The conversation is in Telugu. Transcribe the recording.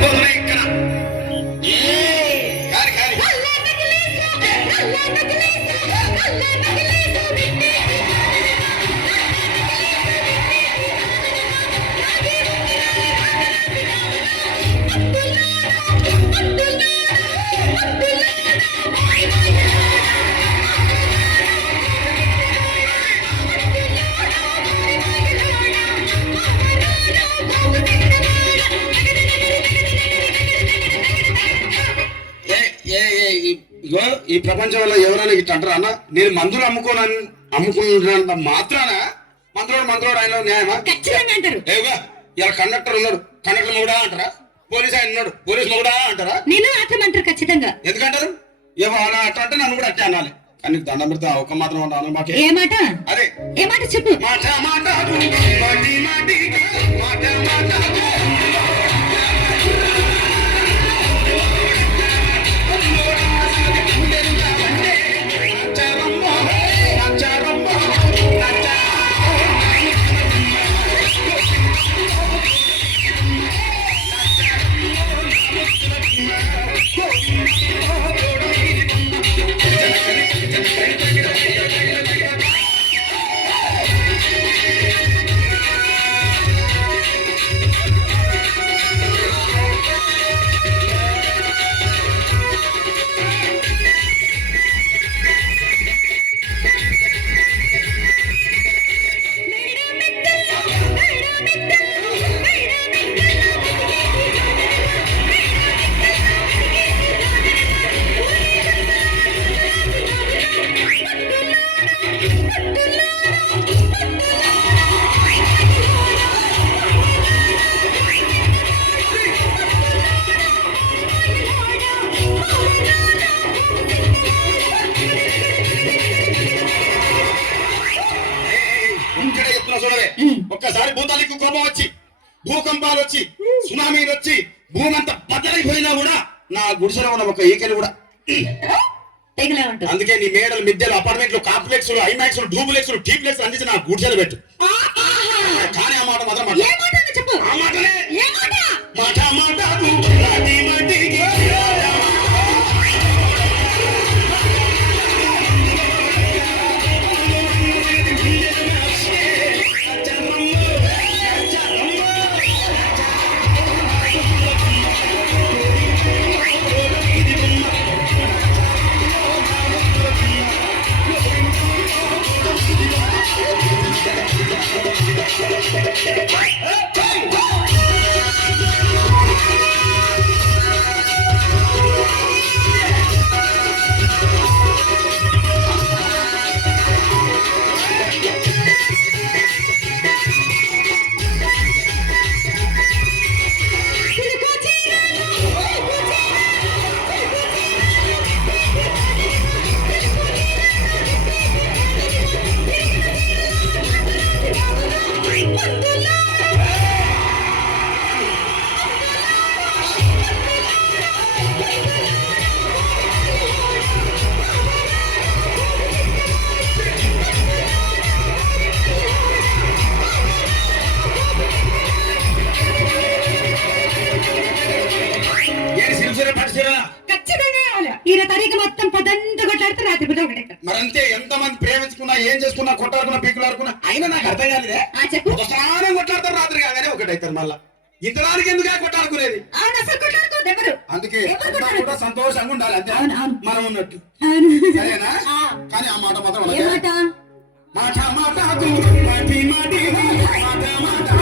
बोलणं एक करा ఈ ప్రపంచంలో ఎవరైనా ఇట్లా అంటారా? అన్న నేను మందులు అమ్ముకోను అమ్ముకున్నంత మాత్రాన మందులోడు మందులోడు ఆయన న్యాయమా? ఖచ్చితంగా అంటారు. ఏవా ఇలా కండక్టర్ ఉన్నాడు. కండక్టర్ మొగుడా అంటారా? పోలీస్ ఆయన ఉన్నాడు. పోలీస్ మొగుడా అంటారా? నేను అట్లమంటారు ఖచ్చితంగా. ఎందుకంటారు? ఏవో అలా అట్లా అంటే నన్ను కూడా అట్టే అనాలి. కానీ దండం పెడితే ఒక మాత్రం అన్నాను మాకే. ఏ మాట? అదే. ఏ మాట చెప్పు. మాట మాటి. ఇక్కడ చెప్తున్నా చూడవే ఒక్కసారి భూతానికి కోపం వచ్చి భూకంపాలు వచ్చి సునామీలు వచ్చి భూమి అంతా బద్దలైపోయినా కూడా నా గుడిసెలో ఉన్న ఒక ఈకలు కూడా అందుకే నీ మేడలు మిద్దెలు అపార్ట్మెంట్లు కాంప్లెక్స్ ఐమాక్స్ డూప్లెక్స్ టీప్లెక్స్ అందించి నా గుడిసెలు పెట్టు. కానీ ఆ మాట మాత్రం చెప్పు. Hey! మరంతే ఎంత మంది ప్రేమించుకున్నా ఏం చేసుకున్నా కొట్టాడుకున్నా పీకులు ఆడుకున్నా అయినా నాకు అర్థం కాలేదే ఆ చెప్పు ఒక స్నానం కొట్లాడతారు రాత్రి కాగానే ఒకటైతారు మళ్ళా ఇంతదానికి ఎందుకు కొట్టాడుకునేది అందుకే? కూడా సంతోషంగా ఉండాలి అంతే. మనం ఉన్నట్టు. సరేనా. కానీ ఆ మాట మాత్రం మాట మాటి మాటి మాట మాట